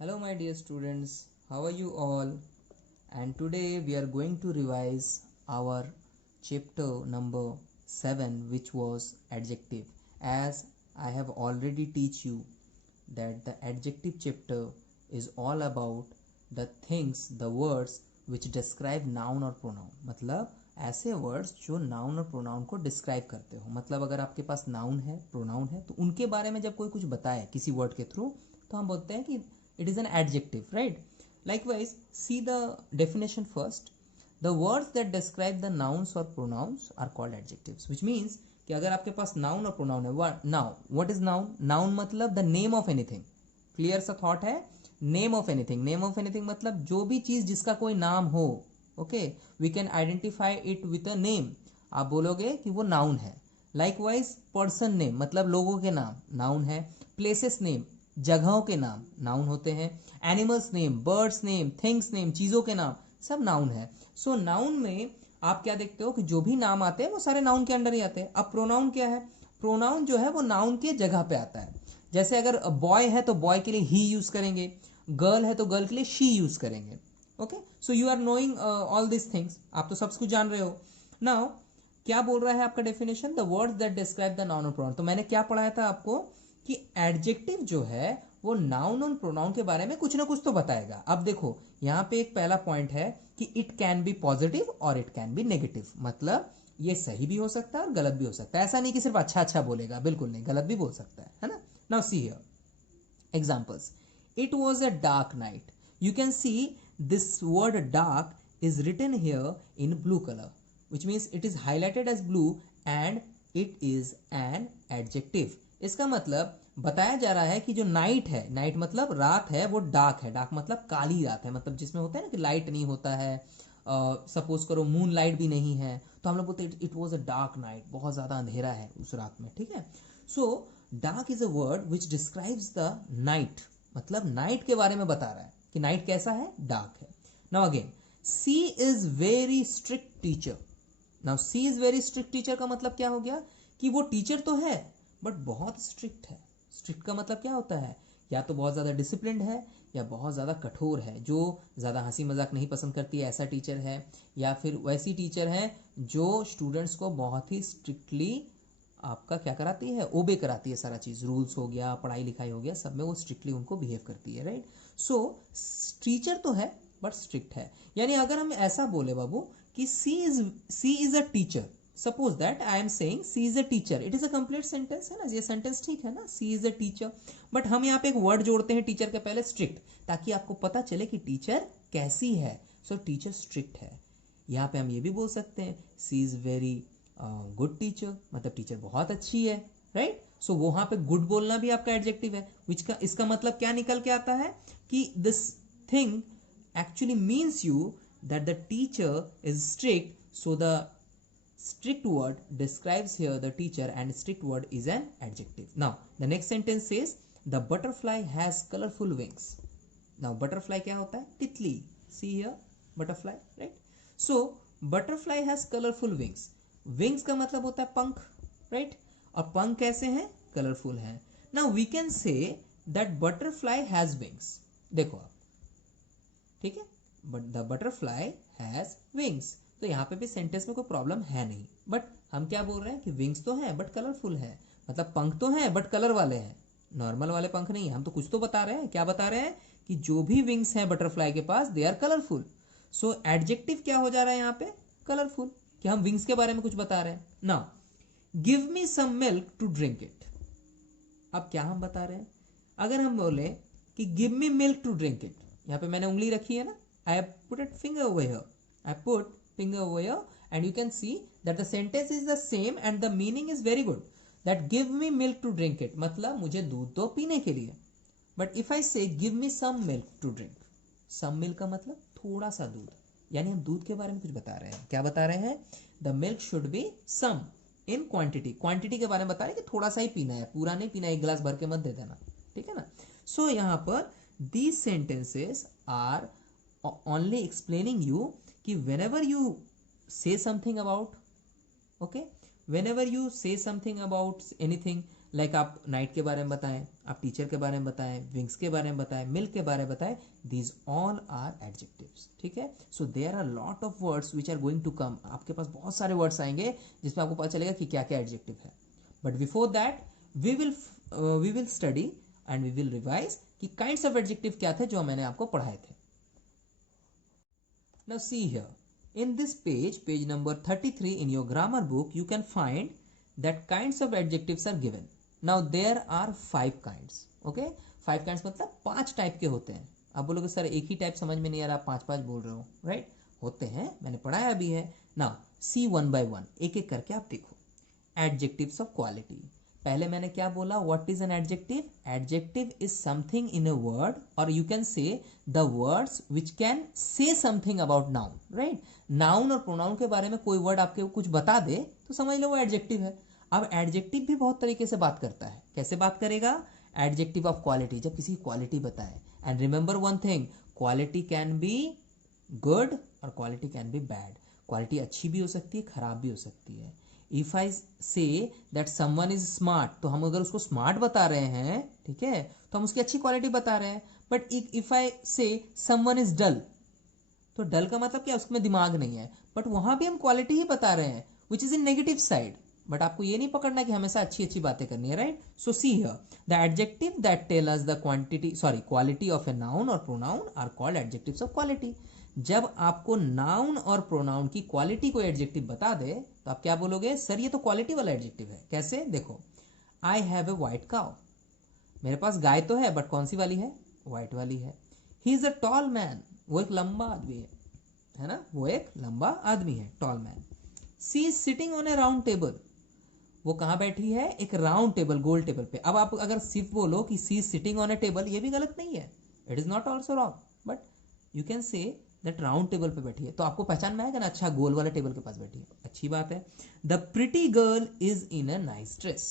Hello, my dear students. How are you all? And today we are going to revise our chapter number 7, which was adjective. As I have already teach you that the adjective chapter is all about the things, the words which describe noun और pronoun. मतलब ऐसे words जो noun और pronoun को describe करते हो. मतलब अगर आपके पास नाउन है, प्रोनाउन है, तो उनके बारे में जब कोई कुछ बताए किसी वर्ड के थ्रू, तो हम बोलते हैं कि it is an adjective, right? Likewise, see the definition first. The words that describe the nouns or pronouns are called adjectives, which means कि अगर आपके पास noun और pronoun है, what is noun? Noun मतलब the name of anything. Clear सा thought है? Name of anything. Name of anything मतलब जो भी चीज़ जिसका कोई नाम हो. Okay, we can identify it with a name. आप बोलोगे कि वो noun है. Likewise, person name मतलब लोगों के नाम noun है. Places name जगहों के नाम नाउन होते हैं. Animals name, birds name, things name, चीज़ों के नाम सब नाउन है. सो नाउन में आप क्या देखते हो कि जो भी नाम आते हैं वो सारे नाउन के अंडर ही आते हैं. अब प्रोनाउन क्या है? प्रोनाउन जो है वो नाउन के जगह पे आता है. जैसे अगर बॉय है तो बॉय के लिए ही यूज करेंगे, गर्ल है तो गर्ल के लिए शी यूज करेंगे. Okay, so you are knowing all this things. आप तो सब कुछ जान रहे हो. नाउ क्या बोल रहा है आपका definition? The words that describe the noun और प्रोनाउन. तो मैंने क्या पढ़ाया था आपको कि एडजेक्टिव जो है वो नाउन और प्रोनाउन के बारे में कुछ ना कुछ तो बताएगा. अब देखो यहाँ पे एक पहला पॉइंट है कि इट कैन बी पॉजिटिव और इट कैन बी नेगेटिव. मतलब ये सही भी हो सकता है और गलत भी हो सकता है. ऐसा नहीं कि सिर्फ अच्छा अच्छा बोलेगा, बिल्कुल नहीं, गलत भी बोल सकता है ना. Now see here examples. It was a dark night. You can see this word dark is written here in blue color, which means it is highlighted as blue and it is an adjective. इसका मतलब बताया जा रहा है कि जो night है, night मतलब रात है, वो डार्क है. डार्क मतलब काली रात है, मतलब जिसमें होता है ना कि लाइट नहीं होता है. सपोज करो मून लाइट भी नहीं है तो हम लोग बोलते हैं it was a dark night, बहुत ज़्यादा अंधेरा है उस रात में. ठीक है. So dark is a word which describes the night. मतलब नाइट के बारे में बता रहा है कि नाइट कैसा है, डार्क है. Now again, she is very strict teacher. Now she is very strict teacher का मतलब क्या हो गया कि वो टीचर तो है बट बहुत स्ट्रिक्ट है. स्ट्रिक्ट का मतलब क्या होता है? या तो बहुत ज़्यादा डिसिप्लिन्ड है या बहुत ज़्यादा कठोर है, जो ज़्यादा हंसी मजाक नहीं पसंद करती है, ऐसा टीचर है. या फिर वैसी टीचर है जो स्टूडेंट्स को बहुत ही स्ट्रिक्टली आपका क्या कराती है, ओबे कराती है. सारा चीज़, रूल्स हो गया, पढ़ाई लिखाई हो गया, सब में वो स्ट्रिक्टली उनको बिहेव करती है. राइट. सो टीचर तो है बट स्ट्रिक्ट है. यानी अगर हम ऐसा बोले बाबू कि she is a teacher, suppose that I am saying she is a teacher, it is a complete sentence है ना. ये सेंटेंस ठीक है ना, she is a teacher. But हम यहाँ पे एक वर्ड जोड़ते हैं टीचर के पहले, स्ट्रिक्ट, ताकि आपको पता चले कि टीचर कैसी है. सो टीचर स्ट्रिक्ट है. यहाँ पे हम ये भी बोल सकते हैं सी इज वेरी गुड टीचर, मतलब टीचर बहुत अच्छी है. राइट. सो वहां पे गुड बोलना भी आपका एडजेक्टिव है. विच का इसका मतलब क्या निकल के आता है कि this thing actually means you that the teacher is strict. So the strict word describes here the teacher and strict word is an adjective. Now the next sentence says the butterfly has colorful wings. Now butterfly क्या होता है? तितली. See here, butterfly, right? So butterfly has colorful wings. Wings का मतलब होता है पंख, right? और पंख कैसे हैं? कलरफुल हैं. Now we can say that butterfly has wings. देखो आप, ठीक है, but the butterfly has wings. तो यहाँ पे भी सेंटेंस में कोई प्रॉब्लम है नहीं. बट हम क्या बोल रहे हैं कि विंग्स तो हैं बट कलरफुल है. मतलब पंख तो हैं बट कलर वाले हैं, नॉर्मल वाले पंख नहीं है. हम तो कुछ तो बता रहे हैं. क्या बता रहे हैं? कि जो भी विंग्स हैं बटरफ्लाई के पास, they are colourful. So adjective क्या हो जा रहा है यहाँ पे? कलरफुल. कि हम विंग्स के बारे में कुछ बता रहे हैं. Now give me some milk to drink it. अब क्या हम बता रहे हैं? अगर हम बोले कि give me milk to drink it, यहाँ पे मैंने उंगली रखी है ना, I put it finger over here, I put finger over here, and you can see that the sentence is the same and the meaning is very good. That give me milk to drink it मतलब मुझे दूध दो पीने के लिए. But if I say give me some milk to drink, some milk का मतलब थोड़ा सा दूध. यानी हम दूध के बारे में कुछ बता रहे हैं. क्या बता रहे हैं? The milk should be some in quantity. Quantity के बारे में बता रहे हैं कि थोड़ा सा ही पीना है, पूरा नहीं पीना, एक गिलास भर के मत दे देना. ठीक है ना. सो यहाँ पर these sentences are only explaining you कि whenever you say something about, okay, whenever you say something about anything like आप नाइट के बारे में बताएं, आप टीचर के बारे में बताएं, विंग्स के बारे में बताएं, मिल्क के बारे में बताएं, दीज ऑल आर एडजेक्टिव्स, ठीक है। So there are lot of words which are going to come, आपके पास बहुत सारे वर्ड्स आएंगे जिसमें आपको पता चलेगा कि क्या क्या एडजेक्टिव है। But before that we will study and we will revise कि काइंड्स ऑफ एडजेक्टिव क्या थे जो मैंने आपको पढ़ाए थे। Now see here, in this page number 33 in your grammar book, you can find that kinds of adjectives are given. Now there are 5 kinds, okay? 5 kinds मतलब 5 type के होते हैं। आप बोलोगे सर एक ही टाइप समझ में नहीं आ रहा, 5 बोल रहे हो, राइट? होते हैं, मैंने पढ़ाया भी है। Now see one by one, एक एक करके आप देखो। Adjectives of quality, पहले मैंने क्या बोला, what is an adjective? Adjective is something in a word, और you can say the words which can say something about noun, right? Noun और प्रोनाउन के बारे में कोई वर्ड आपके कुछ बता दे तो समझ लो वो एडजेक्टिव है। अब एडजेक्टिव भी बहुत तरीके से बात करता है। कैसे बात करेगा? एडजेक्टिव ऑफ क्वालिटी, जब किसी की क्वालिटी बताए। And remember one thing, quality can be good or quality can be bad. Quality अच्छी भी हो सकती है, खराब भी हो सकती है। If I say that someone is smart, तो हम अगर उसको स्मार्ट बता रहे हैं, ठीक है, तो हम उसकी अच्छी क्वालिटी बता रहे हैं। बट इफ आई से समवन इज डल, तो डल का मतलब क्या? उसमें दिमाग नहीं है, बट वहां भी हम क्वालिटी ही बता रहे हैं which is in negative side. But आपको ये नहीं पकड़ना कि हमेशा अच्छी अच्छी बातें करनी है, right? So see here, the adjective that tell us the quality of a noun और pronoun are called adjectives of quality. जब आपको नाउन और प्रोनाउन की क्वालिटी को एडजेक्टिव बता दे तो आप क्या बोलोगे? सर ये तो क्वालिटी वाला एडजेक्टिव है। कैसे? देखो, I have a white cow, मेरे पास गाय तो है बट कौन सी वाली है? व्हाइट वाली है। He is a tall man, वो एक लंबा आदमी है ना, वो एक लंबा आदमी है, tall man. She is sitting on a round table, वो कहां बैठी है? एक राउंड टेबल, गोल टेबल पे। अब आप अगर सिर्फ बोलो कि she is sitting on a table, ये भी गलत नहीं है, it is not also wrong, but you can say that round table पे बैठी है, तो आपको पहचान में आएगा ना, अच्छा गोल वाले टेबल के पास बैठी है, अच्छी बात है। The pretty girl is in a nice dress,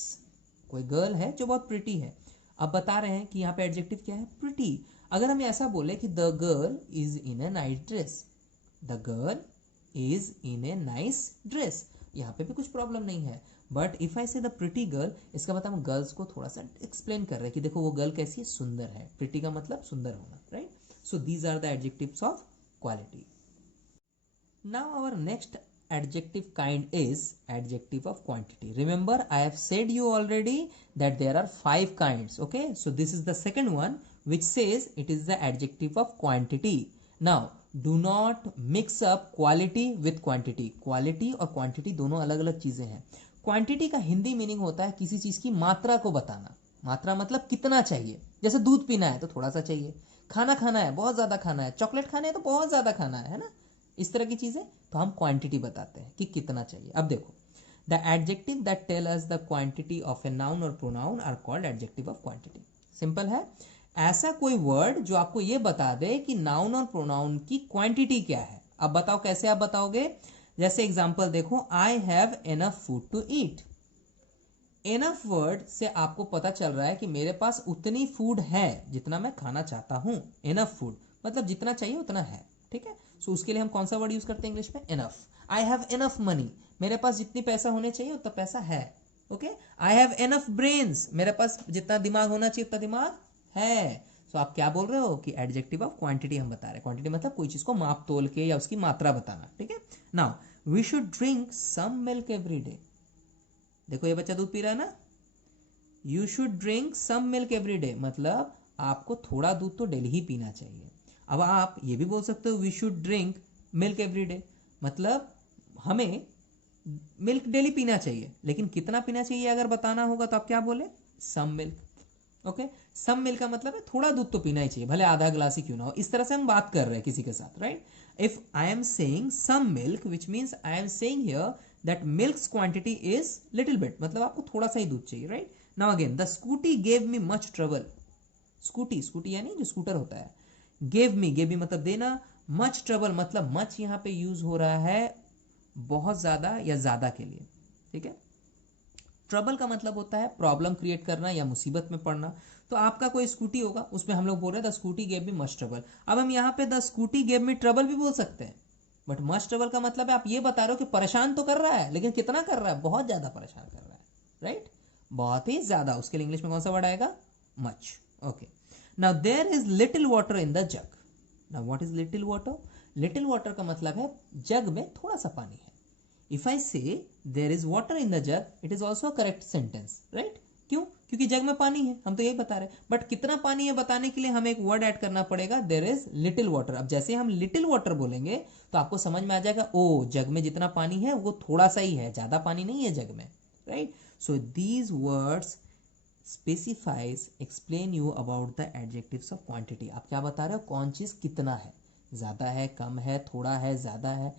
कोई गर्ल है जो बहुत प्रिटी है। अब बता रहे हैं कि यहाँ पे एडजेक्टिव क्या है? प्रिटी। अगर हम ऐसा बोले कि the girl is in a nice dress, the girl is in a nice dress, यहाँ पे भी कुछ प्रॉब्लम नहीं है। बट इफ आई से द प्रिटी गर्ल, इसका मतलब हम गर्ल्स को थोड़ा सा एक्सप्लेन कर रहे हैं कि देखो वो गर्ल कैसी है, सुंदर है। प्रिटी का मतलब सुंदर होना, right? So these are the adjectives of quality. Now our next adjective kind is adjective of quantity. Remember I have said you already that there are 5 kinds, okay? So this is the second one which says it is the adjective of quantity. Now do not mix up quality with quantity. Quality और quantity दोनों अलग अलग चीजें हैं। Quantity का Hindi meaning होता है किसी चीज की मात्रा को बताना। मात्रा मतलब कितना चाहिए, जैसे दूध पीना है तो थोड़ा सा चाहिए, खाना खाना है बहुत ज्यादा खाना है, चॉकलेट खाना है तो बहुत ज्यादा खाना है ना, इस तरह की चीजें, तो हम क्वांटिटी बताते हैं कि कितना चाहिए। अब देखो, the adjective that tell us the quantity of a noun और pronoun are called adjective of quantity. Simple है, ऐसा कोई वर्ड जो आपको ये बता दे कि नाउन और प्रोनाउन की क्वांटिटी क्या है। अब बताओ कैसे आप बताओगे? जैसे एग्जांपल देखो, I have enough food to eat. Enough word से आपको पता चल रहा है कि मेरे पास उतनी फूड है जितना मैं खाना चाहता हूं। एनफ फूड मतलब जितना चाहिए उतना है, ठीक है? सो उसके लिए हम कौन सा वर्ड यूज करते हैं इंग्लिश में? Enough. I have enough money, मेरे पास जितनी पैसा होने चाहिए उतना पैसा है, okay? I have enough brains, मेरे पास जितना दिमाग होना चाहिए उतना दिमाग है। सो आप क्या बोल रहे हो कि एडजेक्टिव ऑफ क्वांटिटी हम बता रहे हैं। क्वांटिटी मतलब कोई चीज को माप तोल के या उसकी मात्रा बताना, ठीक है? Now we should drink some milk every day. देखो ये बच्चा दूध पी रहा है ना, you should drink some milk every day, मतलब आपको थोड़ा दूध तो डेली ही पीना चाहिए। अब आप ये भी बोल सकते हो we should drink milk every day, मतलब हमें मिल्क डेली पीना चाहिए, लेकिन कितना पीना चाहिए अगर बताना होगा तो आप क्या बोले? Some milk, okay? Some milk का मतलब है थोड़ा दूध तो पीना ही चाहिए, भले आधा गिलास ही क्यों ना हो। इस तरह से हम बात कर रहे हैं किसी के साथ, right? If I am saying some milk which means I am saying here that milk's quantity is little bit, मतलब आपको थोड़ा सा ही दूध चाहिए, right? Now again, the scooty gave me much trouble. Scooty यानी जो स्कूटर होता है। gave me मतलब देना, much trouble मतलब much यहाँ पे यूज हो रहा है बहुत ज्यादा या ज्यादा के लिए, ठीक है? ट्रबल का मतलब होता है प्रॉब्लम क्रिएट करना या मुसीबत में पड़ना। तो आपका कोई स्कूटी होगा, उसमें हम लोग बोल रहे हैं the scooty gave me much trouble. अब हम यहाँ पे the scooty gave me trouble भी बोल सकते हैं, बट मच ट्रबल का मतलब है आप ये बता रहे हो कि परेशान तो कर रहा है, लेकिन कितना कर रहा है? बहुत ज्यादा परेशान कर रहा है, राइट? बहुत ही ज्यादा, उसके लिए इंग्लिश में कौन सा वर्ड आएगा? Much. Okay. Now there is little water in the jug. Now what is little water? Little water का मतलब है जग में थोड़ा सा पानी है. If I say there is water in the jug, it is also correct sentence, right? क्यों? क्योंकि जग में पानी है, हम तो यही बता रहे हैं. बट कितना पानी है बताने के लिए हमें एक वर्ड ऐड करना पड़ेगा, देयर इज लिटिल वाटर. अब जैसे हम लिटिल वाटर बोलेंगे तो आपको समझ में आ जाएगा, ओ जग में जितना पानी है वो थोड़ा सा ही है, ज्यादा पानी नहीं है जग में, right? So these words specifies explain you about the adjectives of quantity. आप क्या बता रहे हो? कौन चीज कितना है, ज्यादा है, कम है, थोड़ा है, ज्यादा है,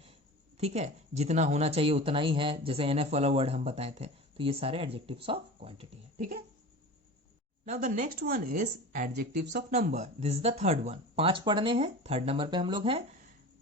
ठीक है? जितना होना चाहिए उतना ही है, जैसे एनएफ वाला वर्ड हम बताए थे. तो ये सारे एडजेक्टिव्स ऑफ क्वांटिटी है, ठीक है? Now the next one is adjectives of number. This is the third one. 5 पढ़ने हैं, थर्ड नंबर पे हम लोग हैं.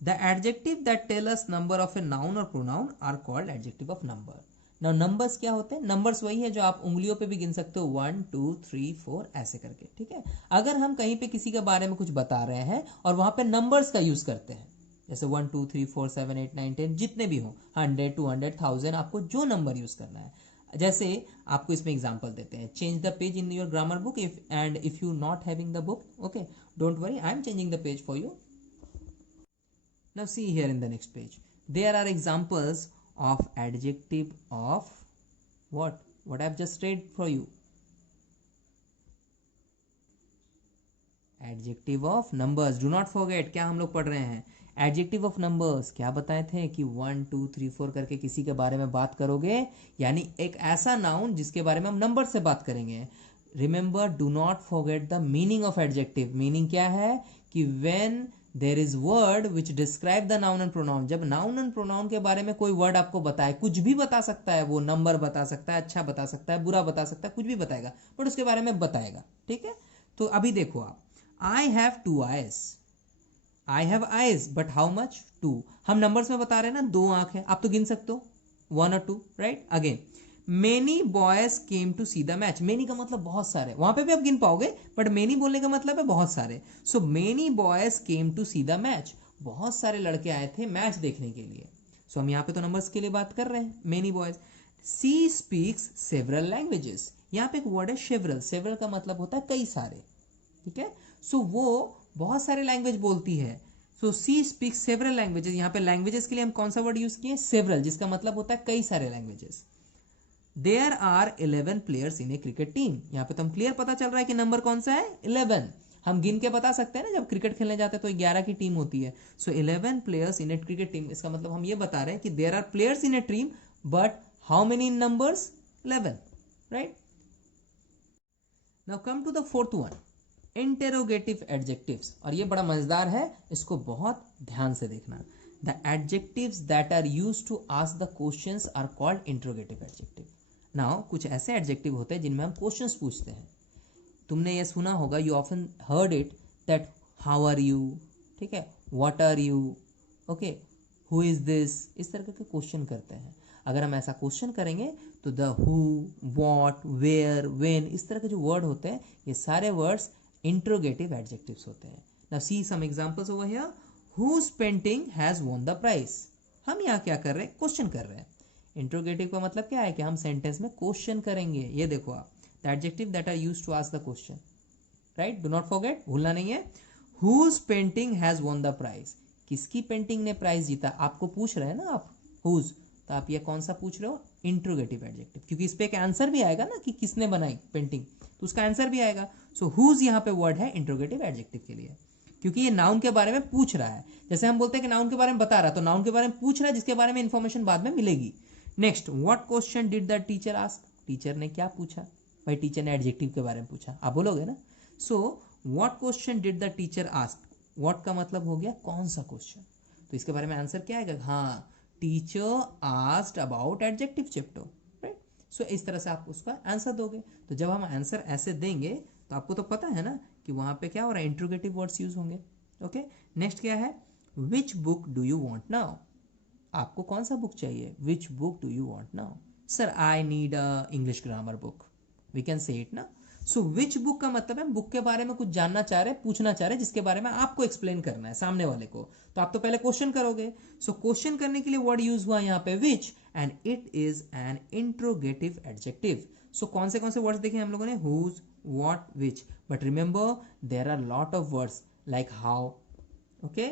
The adjective that tell us number of a noun और pronoun are called adjective of number. Now numbers क्या होते हैं? नंबर्स वही है जो आप उंगलियों पे भी गिन सकते हो, 1 2 3 4 ऐसे करके, ठीक है? अगर हम कहीं पे किसी के बारे में कुछ बता रहे हैं और वहां पे नंबर्स का यूज करते हैं, जैसे 1 2 3 4 7 8 9 10 जितने भी हो, 100 200 1000, आपको जो नंबर यूज करना है. जैसे आपको इसमें एग्जांपल देते हैं, change the page in your grammar book if you not having the book, okay, don't worry, I am changing the page for you. Now see here in the next page, there are examples of adjective of what I have just read for you. Adjective of numbers. Do not forget, क्या हम लोग पढ़ रहे हैं? Adjective of numbers क्या बताए थे कि 1 2 3 4 करके किसी के बारे में बात करोगे, यानी एक ऐसा नाउन जिसके बारे में हम नंबर से बात करेंगे. Remember, do not forget the meaning of adjective. Meaning क्या है कि when there is word which describe the noun and pronoun. जब नाउन एंड प्रोनाउन के बारे में कोई वर्ड आपको बताए, कुछ भी बता सकता है, वो नंबर बता सकता है, अच्छा बता सकता है, बुरा बता सकता है, कुछ भी बताएगा, बट उसके बारे में बताएगा, ठीक है? तो अभी देखो आप, I have 2 eyes. I have eyes but how much? 2. हम नंबर्स में बता रहे हैं ना, 2 आंख है, आप तो गिन सकते हो 1 और 2, right? Again, many boys came to see the match. Many का मतलब बहुत सारे, वहां पे भी आप गिन पाओगे, बट मेनी बोलने का मतलब है बहुत सारे. So many boys came to see the match. बहुत सारे लड़के आए थे मैच देखने के लिए. सो हम यहाँ पे तो नंबर्स के लिए बात कर रहे हैं, many boys. She speaks several languages. यहाँ पे एक वर्ड है सेवरल. सेवरल का मतलब होता है कई सारे, ठीक है? सो वो बहुत सारे लैंग्वेज बोलती है. सो सी स्पीक्स सेवरल लैंग्वेजेस. यहाँ पे लैंग्वेजेस के लिए हम कौन सा वर्ड यूज किए? सेवरल, जिसका मतलब होता है कई सारे languages. There are 11 players in a cricket team. यहाँ पे तो हम क्लियर पता चल रहा है कि नंबर कौन सा है? 11. हम गिन के बता सकते हैं ना, जब क्रिकेट खेलने जाते हैं तो 11 की टीम होती है. So 11 players in a cricket team. इसका मतलब हम ये बता रहे हैं कि there are players in a team, but how many in numbers? 11, right? Now come to the fourth one, interrogative adjectives. और ये बड़ा मजेदार है, इसको बहुत ध्यान से देखना. The adjectives that are used to ask the questions are called interrogative adjective. Now कुछ ऐसे एडजेक्टिव होते हैं जिनमें हम क्वेश्चंस पूछते हैं. तुमने ये सुना होगा, you often heard it, that how are you, ठीक है, what are you, okay, who is this, इस तरह के क्वेश्चन करते हैं. अगर हम ऐसा क्वेश्चन करेंगे तो the who, what, where, when, इस तरह के जो वर्ड होते हैं, ये सारे वर्ड्स इंट्रोगेटिव एडजेक्टिव्स होते हैं. Now see some examples over here. Whose painting has won the prize. हम यहाँ क्या कर रहे हैं? क्वेश्चन कर रहे हैं. इंट्रोगेटिव का मतलब क्या है कि हम सेंटेंस में क्वेश्चन करेंगे. ये देखो आप, the adjective that are used to ask the question, right? Do not forget, भूलना नहीं है. Whose painting has won the prize. किसकी पेंटिंग ने प्राइज जीता? आपको पूछ रहे हैं ना आप, हुज, तो आप ये कौन सा पूछ रहे हो? इंट्रोगेटिव एडजेक्टिव, क्योंकि इस पे एक आंसर भी आएगा ना कि किसने बनाई पेंटिंग, तो उसका आंसर भी आएगा. सो हुज यहाँ पे वर्ड है इंट्रोगेटिव एडजेक्टिव के लिए, क्योंकि ये नाउन के बारे में पूछ रहा है. जैसे हम बोलते हैं कि नाउन के बारे में बता रहा है, तो नाउन के बारे में पूछ रहा है, जिसके बारे में इंफॉर्मेशन बाद में मिलेगी. Next, what question did the teacher ask. Teacher ने क्या पूछा? भाई टीचर ने एडजेक्टिव के बारे में पूछा, आप बोलोगे ना. So what question did the teacher ask. What का मतलब हो गया कौन सा क्वेश्चन, तो इसके बारे में आंसर क्या आएगा? हाँ, teacher asked about adjective chapter, right? So इस तरह से आप उसका आंसर दोगे. तो जब हम आंसर ऐसे देंगे तो आपको तो पता है ना कि वहां पे क्या हो रहा है? इंट्रोगेटिव वर्ड्स यूज होंगे. ओके, नेक्स्ट क्या है? Which book do you want now. आपको कौन सा बुक चाहिए? Which book do you want now. Sir I need a English grammar book, we can say it ना. सो विच बुक का मतलब है बुक के बारे में कुछ जानना चाह रहे, पूछना चाह रहे, जिसके बारे में आपको एक्सप्लेन करना है सामने वाले को। तो आप तो पहले क्वेश्चन करोगे। सो क्वेश्चन करने के लिए वर्ड यूज हुआ यहाँ पे which, and it is an interrogative adjective. So कौन से वर्ड्स देखे हम लोगों ने, whose, what, which, but remember there are lot of words like how, okay,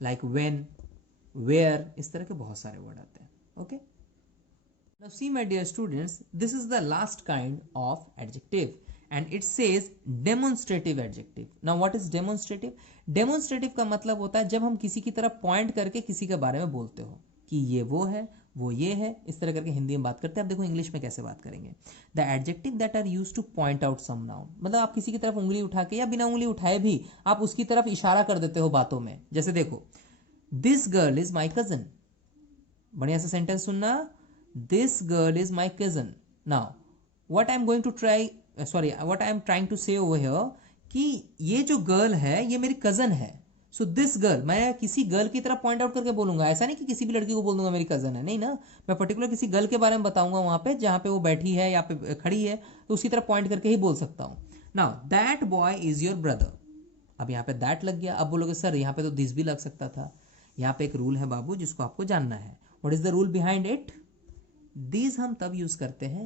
like when, where, इस तरह के बहुत सारे वर्ड आते हैं, okay. Now see my dear students, this is the last kind of adjective and it says demonstrative adjective. Now what is demonstrative? Demonstrative का मतलब होता है जब हम किसी की तरफ पॉइंट करके किसी के बारे में बोलते हो कि ये वो है, वो ये है, इस तरह करके हिंदी में बात करते हैं। अब देखो इंग्लिश में कैसे बात करेंगे। The adjective that are use to point out some noun, मतलब आप किसी की तरफ उंगली उठा के या बिना उंगली उठाए भी आप उसकी तरफ इशारा कर देते हो बातों में। जैसे देखो, this girl is my cousin, बढ़िया सा सेंटेंस सुनना, this girl is my cousin. Now what I am going to what I am trying to say over here कि ये जो गर्ल है ये मेरी कजन है। सो दिस गर्ल, मैं किसी गर्ल की तरफ पॉइंट आउट करके बोलूंगा, ऐसा नहीं कि किसी भी लड़की को बोल दूंगा मेरी कजन है, नहीं ना, मैं पर्टिकुलर किसी गर्ल के बारे में बताऊंगा वहां पे जहां पे वो बैठी है या पे खड़ी है, तो उसकी तरफ पॉइंट करके ही बोल सकता हूं। Now that boy is your brother, अब यहाँ पे दैट लग गया। अब बोलोगे सर यहाँ पे तो दिस भी लग सकता था। यहाँ पे एक रूल है बाबू जिसको आपको जानना है। What is the rule behind it? These हम तब यूज करते हैं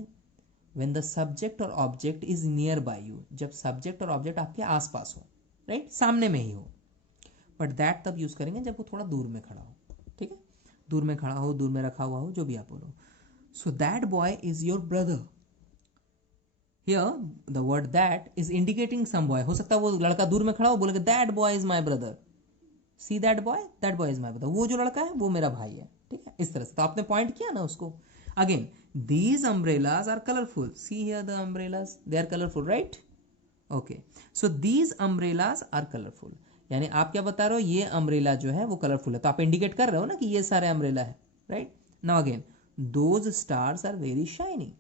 when the subject और object is nearby you, जब subject और object आपके आसपास हो, राइट, सामने में ही हो। बट दैट तब यूज करेंगे जब वो थोड़ा दूर में खड़ा हो, ठीक है, दूर में खड़ा हो, दूर में रखा हुआ हो, जो भी आप बोलो। So that boy is your brother. Here the word that is indicating some boy, हो सकता है वो लड़का दूर में खड़ा हो, बोलेगा that boy is my brother, see that boy is my brother, वो जो लड़का है वो मेरा भाई है, ठीक है, इस तरह से। तो आपने पॉइंट किया ना उसको। Again, these umbrellas are colorful. See here the umbrellas, they are colorful, right? Okay. So these umbrellas are colorful. यानी आप क्या बता रहे हो, ये अम्ब्रेला जो है वो कलरफुल है, तो आप इंडिकेट कर रहे हो ना कि ये सारे अम्ब्रेला है, right. Now again, those stars are very shiny.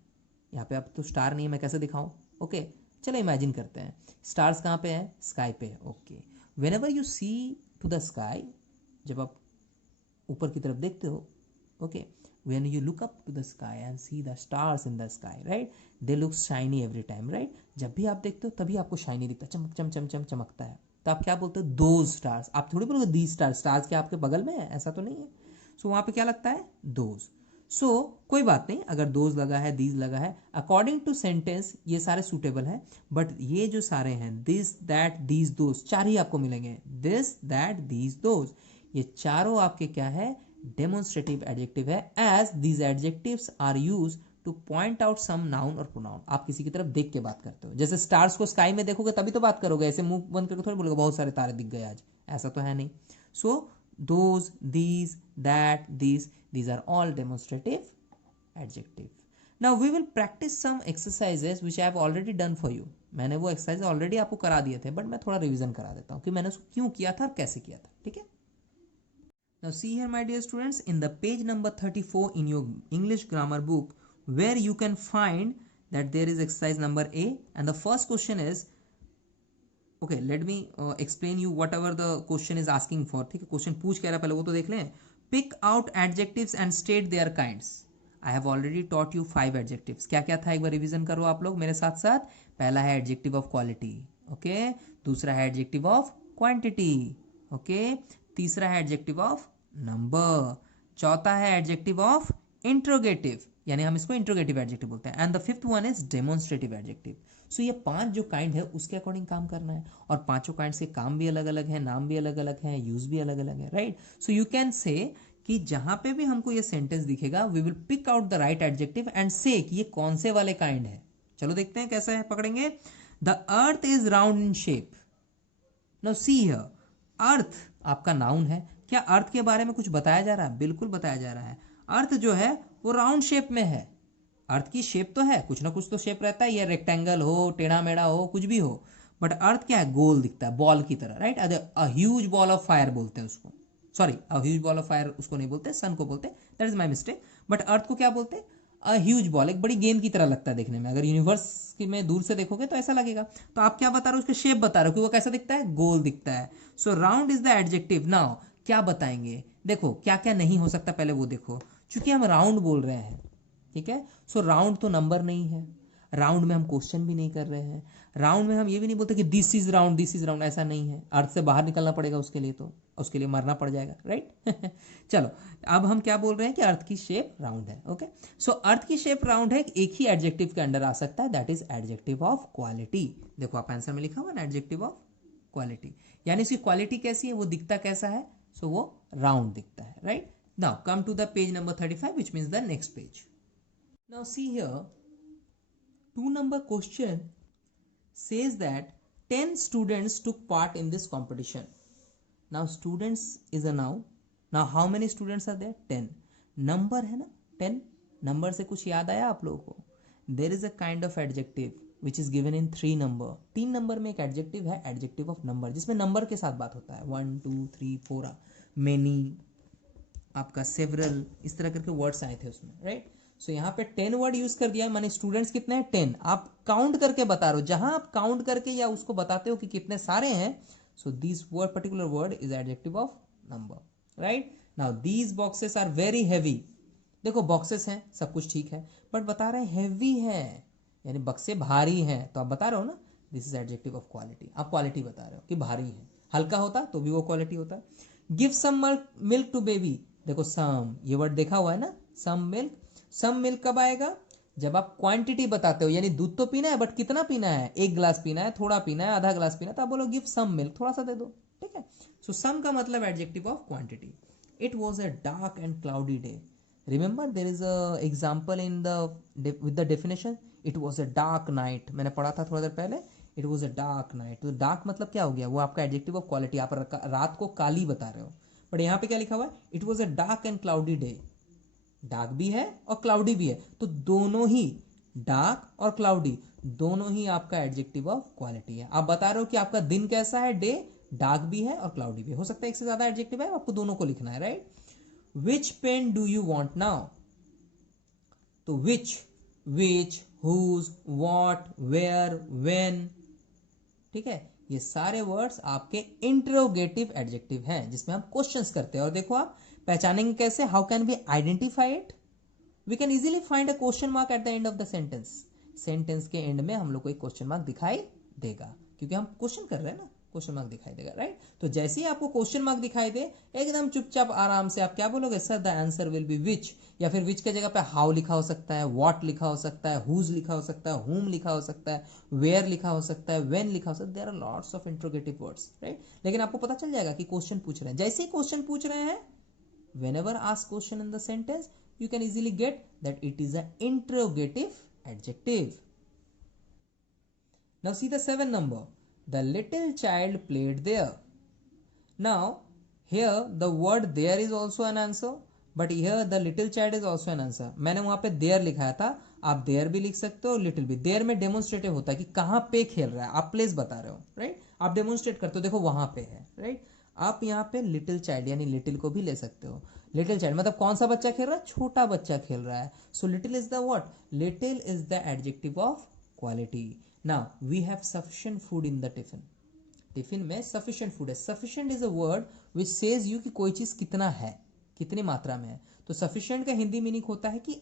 यहाँ पे आप तो स्टार नहीं है, मैं कैसे दिखाऊं? ओके, चलो इमेजिन करते हैं। स्टार्स कहाँ पे है? स्काई पे है, okay. Whenever you see to the sky, जब आप ऊपर की तरफ देखते हो, okay, when you look up to the sky and see the stars in the sky, right, they look shiny every time, right, जब भी आप देखते हो तभी आपको शाइनी दिखता है, चमक चम चम चम चमकता है, तो आप क्या बोलते हो? those stars। आप थोड़ी बोलोगे these stars, stars क्या आपके बगल में है? ऐसा तो नहीं है। सो वहां पे क्या लगता है? those। सो कोई बात नहीं, अगर those लगा है, these लगा है, अकॉर्डिंग टू सेंटेंस ये सारे सुटेबल हैं, बट ये जो सारे हैं this, that, these, those, चार ही आपको मिलेंगे। this, that, these, those, ये चारों आपके क्या है? डेमोन्स्ट्रेटिव एडजेक्टिव है, as these adjectives are use to point out some noun और प्रोनाउन। आप किसी की तरफ देख के बात करते हो, जैसे स्टार्स को स्काई में देखोगे तभी तो बात करोगे, ऐसे मुंह बंद करके थोड़ी बोलोगे बहुत सारे तारे दिख गए आज, ऐसा तो है नहीं। So those, these, that, these are all demonstrative adjective. Now we will practice some exercises which I have already done for you. मैंने वो एक्सरसाइज ऑलरेडी आपको करा दिए थे, बट मैं थोड़ा रिविजन करा देता हूँ कि मैंने उसको क्यों किया था और कैसे किया था, ठीक है। Now see here my dear students, in the page number 34 in your English grammar book, where you can find that there is exercise number A, and the first question is, okay, let me explain you whatever the question is asking for, ठीक है, question पूछ कह रहा है, पहले वो तो देख लें। Pick out adjectives and state their kinds. I have already taught you 5 adjectives. क्या क्या था एक बार रिवीजन करो आप लोग मेरे साथ साथ। पहला है adjective of quality, ओके, दूसरा है adjective of quantity, ओके, तीसरा है एडजेक्टिव ऑफ नंबर, चौथा है एडजेक्टिव ऑफ इंट्रोगेटिव, यानी हम इसको इंट्रोगेटिव एडजेक्टिव बोलते हैं, and the fifth one is demonstrative adjective. So ये 5 जो काइंड है उसके अकॉर्डिंग काम करना है, और पांचों काइंड के काम भी अलग अलग है, नाम भी अलग अलग है, यूज भी अलग अलग है, राइट। सो यू कैन से कि जहां पे भी हमको ये सेंटेंस दिखेगा, we will pick out the right adjective and say कि ये कौन से वाले काइंड है। चलो देखते हैं कैसे है, पकड़ेंगे। The earth is round in shape. Now see here, earth आपका नाउन है। क्या अर्थ के बारे में कुछ बताया जा रहा है? बिल्कुल बताया जा रहा है। अर्थ जो है वो राउंड शेप में है। अर्थ की शेप तो है, कुछ ना कुछ तो शेप रहता है, ये रेक्टेंगल हो, टेढ़ा मेढ़ा हो, कुछ भी हो, बट अर्थ क्या है? गोल दिखता है, बॉल की तरह, right. A huge ball of fire बोलते हैं उसको, sorry, a huge ball of fire उसको नहीं बोलते, सन को बोलते, that is my mistake. But earth को क्या बोलते हैं? अ ह्यूज बॉल, एक बड़ी गेंद की तरह लगता है देखने में, अगर यूनिवर्स में दूर से देखोगे तो ऐसा लगेगा। तो आप क्या बता रहे हो? उसके शेप बता रहे हो कि वो कैसा दिखता है? गोल दिखता है। सो round is the adjective. Now क्या बताएंगे? देखो क्या क्या नहीं हो सकता, पहले वो देखो, क्योंकि हम राउंड बोल रहे हैं, ठीक है। सो राउंड तो नंबर नहीं है, राउंड में हम क्वेश्चन भी नहीं कर रहे हैं, राउंड में हम ये भी नहीं बोलते कि this is round, this is round, ऐसा नहीं है। अर्थ से बाहर निकलना पड़ेगा उसके लिए, तो उसके लिए मरना पड़ जाएगा, राइट। चलो अब हम क्या बोल रहे हैं कि अर्थ की शेप राउंड है। ओके, सो अर्थ की शेप राउंड है, एक ही एडजेक्टिव के अंडर आ सकता है, that is adjective of quality. देखो आप आंसर में लिखा हुआ ना, एडजेक्टिव ऑफ क्वालिटी, यानी इसकी क्वालिटी कैसी है, वो दिखता कैसा है, सो वो राउंड दिखता है, right. Now come to the page number 35 which means the next page. Now see here, 2 number question says that 10 students took part in this competition. Now students is a noun. Now how many students are there? 10. Number है ना 10, number से कुछ याद आया आप लोगों को? There is a kind of adjective which is given in 3 number. 3 number में एक एडजेक्टिव है, एडजेक्टिव ऑफ नंबर, जिसमें नंबर के साथ बात होता है, 1 2 3 4, मेनी, आपका सेवरल, इस तरह करके वर्ड्स आए थे उसमें, राइट। सो यहाँ पे 10 वर्ड यूज कर दिया है, माने स्टूडेंट्स कितने हैं 10, आप काउंट करके बता रहे हो, जहां आप काउंट करके या उसको बताते हो कि कितने सारे हैं, so this word particular word is adjective of number, right. Now these boxes are very heavy, देखो बॉक्सेस हैं, सब कुछ ठीक है, बट बता रहे हैं हैवी है, यानी बक्से भारी हैं, तो आप बता रहे हो ना, this is adjective of quality, आप क्वालिटी बता रहे हो कि भारी है। हल्का होता तो भी वो क्वालिटी होता है। Give some milk to baby, देखो सम, ये वर्ड देखा हुआ है ना, सम मिल्क। सम मिल्क कब आएगा, जब आप क्वांटिटी बताते हो, यानी दूध तो पीना है बट कितना पीना है, 1 गिलास पीना है, थोड़ा पीना है, आधा गिलास पीना है, तो आप बोलो गिव सम मिल्क, थोड़ा सा दे दो, ठीक है। सो सम का मतलब adjective of quantity. It was a dark and cloudy day, remember there is a example in the with the definition, it was a dark night, मैंने पढ़ा था थोड़ा देर पहले, it was a dark night. तो dark मतलब क्या हो गया, वो आपका एडजेक्टिव ऑफ क्वालिटी, आप रात को काली बता रहे हो, बट यहाँ पे क्या लिखा हुआ है, it was a dark and cloudy day, dark भी है और क्लाउडी भी है, तो दोनों ही, डार्क और क्लाउडी दोनों ही आपका एडजेक्टिव ऑफ क्वालिटी है। आप बता रहे हो कि आपका दिन कैसा है, डे, डार्क भी है और क्लाउडी भी है, हो सकता है एक से ज्यादा एडजेक्टिव है, आपको दोनों को लिखना है, right. Which pen do you want now, तो which, whose, what, where, when, ठीक है, ये सारे वर्ड्स आपके इंट्रोगेटिव एडजेक्टिव हैं, जिसमें हम क्वेश्चंस करते हैं। और देखो आप पहचानेंगे कैसे, how can we identify it, we can easily find a question mark at the end of the sentence, sentence के एंड में हम लोग को एक क्वेश्चन मार्क दिखाई देगा, क्योंकि हम क्वेश्चन कर रहे हैं ना, क्वेश्चन मार्क दिखाई देगा, राइट। तो जैसे ही आपको क्वेश्चन मार्क दिखाई दे, एकदम चुपचाप आराम से आप क्या बोलोगे, sir the answer will be which, या फिर विच के जगह पे हाउ लिखा हो सकता है, व्हाट लिखा हो सकता है, हुज लिखा हो सकता है, हुम लिखा हो सकता है, वेयर लिखा हो सकता है, व्हेन लिखा हो सकता है, there are lots of interrogative words, right. लेकिन आपको पता चल जाएगा कि क्वेश्चन पूछ रहे हैं, जैसे ही क्वेश्चन पूछ रहे हैं, whenever asked question in the sentence, you can easily get that it is an interrogative adjective. Now see the 7 number, the little child played there. Now here the word there is also an answer, but here the little child is also an answer. मैंने वहां पे there लिखाया था, आप there भी लिख सकते हो, little भी। there में डेमोन्स्ट्रेटिव होता है कि कहाँ पे खेल रहा है, आप प्लेस बता रहे हो, राइट, आप डेमोन्स्ट्रेट करते हो, देखो वहां पे है, राइट। आप यहाँ पे लिटिल चाइल्ड यानी लिटिल को भी ले सकते हो, लिटिल चाइल्ड मतलब कौन सा बच्चा खेल रहा है, छोटा बच्चा खेल रहा है, so little is the what, little is the adjective of quality. Now we have sufficient food in the tiffin, tiffin में सफिशिएंट फूड है, sufficient is a word which says you कि कोई चीज कितना है, कितनी मात्रा में है, तो सफिशिएंट का हिंदी मीनिंग होता है कि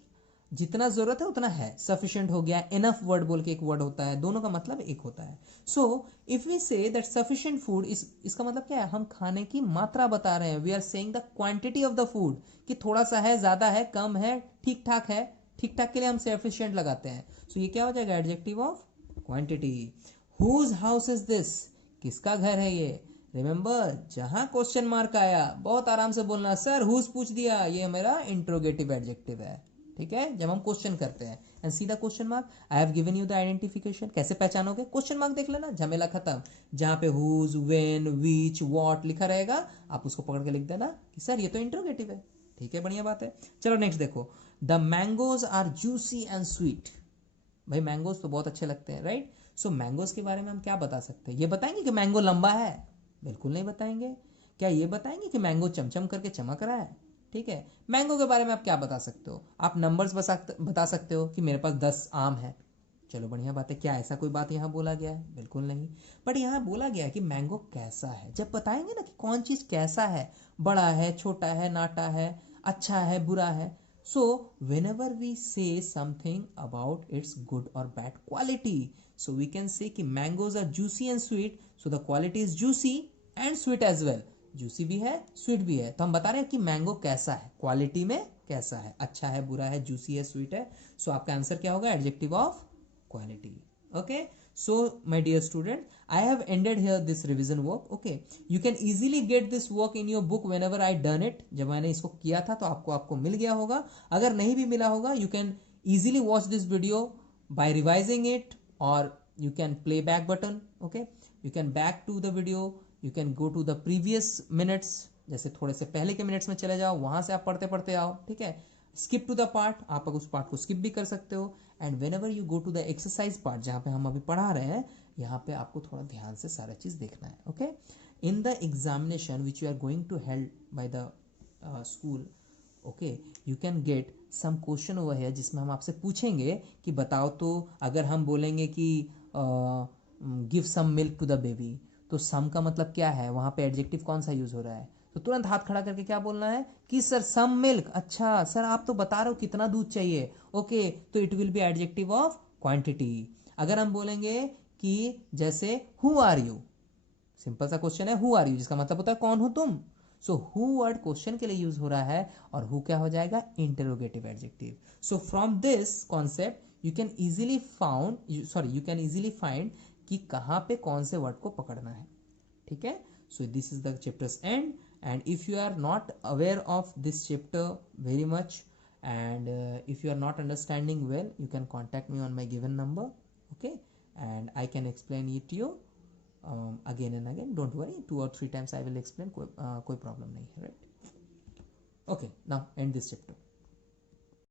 जितना जरूरत है उतना है, सफिशिएंट हो गया, इनफ वर्ड बोल के एक वर्ड होता है, दोनों का मतलब एक होता है। So if we say that sufficient food, इसका मतलब क्या है, हम खाने की मात्रा बता रहे हैं, we are saying the quantity of the food, कि थोड़ा सा है, ज्यादा है, कम है, ठीक ठाक है, ठीक ठाक के लिए हम सफिशिएंट लगाते हैं, सो ये क्या हो जाएगा, adjective of quantity. Whose house is this, किसका घर है ये, रिमेंबर जहां क्वेश्चन मार्क आया बहुत आराम से बोलना, सर हुज पूछ दिया, ये मेरा इंट्रोगेटिव एडजेक्टिव है, ठीक है, जब हम क्वेश्चन करते हैं। And see the question mark, I have given you the identification, कैसे पहचानोगे, क्वेश्चन मार्क देख लेना, झमेला खत्म, जहां पे हुज, व्हेन, व्हिच, व्हाट लिखा रहेगा, आप उसको पकड़ के लिख देना कि सर ये तो इंट्रोगेटिव है, ठीक है, बढ़िया बात है। चलो नेक्स्ट देखो, the mangoes are juicy and sweet, भाई मैंगोज तो बहुत अच्छे लगते हैं, राइट। सो मैंगोज के बारे में हम क्या बता सकते हैं, ये बताएंगे कि मैंगो लंबा है, बिल्कुल नहीं बताएंगे। क्या ये बताएंगे कि मैंगो चमचम करके चमक रहा है, ठीक है। मैंगो के बारे में आप क्या बता सकते हो, आप नंबर्स बता सकते हो कि मेरे पास 10 आम है, चलो बढ़िया बात है, क्या ऐसा कोई बात यहाँ बोला गया है, बिल्कुल नहीं। बट यहाँ बोला गया है कि मैंगो कैसा है, जब बताएंगे ना कि कौन चीज कैसा है, बड़ा है, छोटा है, नाटा है, अच्छा है, बुरा है, So whenever we say something about its good or bad quality, so we can say कि mangoes are juicy and sweet, so the quality is juicy and sweet as well. Juicy भी है, स्वीट भी है, तो हम बता रहे हैं कि मैंगो कैसा है, क्वालिटी में कैसा है, अच्छा है, बुरा है, जूसी है, स्वीट है. सो आपका आंसर क्या होगा? Adjective of quality. Okay, so my dear student, I have ended here this revision work. Okay, you can easily get this work in your book whenever I done it. जब मैंने इसको किया था तो आपको मिल गया होगा. अगर नहीं भी मिला होगा, you can easily watch this video by revising it, or you can play back button. Okay, you can back to the video, you can go to the previous minutes, जैसे थोड़े से पहले के मिनट्स में चले जाओ, वहां से आप पढ़ते पढ़ते आओ. ठीक है, स्किप टू द पार्ट, आप उस पार्ट को स्किप भी कर सकते हो. And whenever you go to the exercise part, जहाँ पे हम अभी पढ़ा रहे हैं, यहाँ पे आपको थोड़ा ध्यान से सारा चीज़ देखना है. Okay, in the examination which you are going to held by the school, okay, you can get some question over है जिसमें हम आपसे पूछेंगे कि बताओ तो, अगर हम बोलेंगे कि give some milk to the baby, तो सम का मतलब क्या है, वहाँ पे एडजेक्टिव कौन सा यूज हो रहा है? तो तुरंत हाथ खड़ा करके क्या बोलना है कि सर सम मिल्क. अच्छा सर, आप तो बता रहे हो कितना दूध चाहिए. ओके, तो it will be adjective of quantity. अगर हम बोलेंगे कि जैसे हु आर यू, सिंपल सा क्वेश्चन है, हु आर यू, जिसका मतलब होता है कौन हो तुम. सो हु वर्ड क्वेश्चन के लिए यूज हो रहा है, और हु क्या हो जाएगा? Interrogative adjective. So from this concept you can easily find कि कहाँ पे कौन से वर्ड को पकड़ना है. ठीक है, so this is the chapters and. And if you are not aware of this chapter very much, and if you are not understanding well, you can contact me on my given number. Okay, and I can explain it to you again and again. Don't worry, 2 or 3 times I will explain. कोई problem नहीं है, right? Okay, now end this chapter.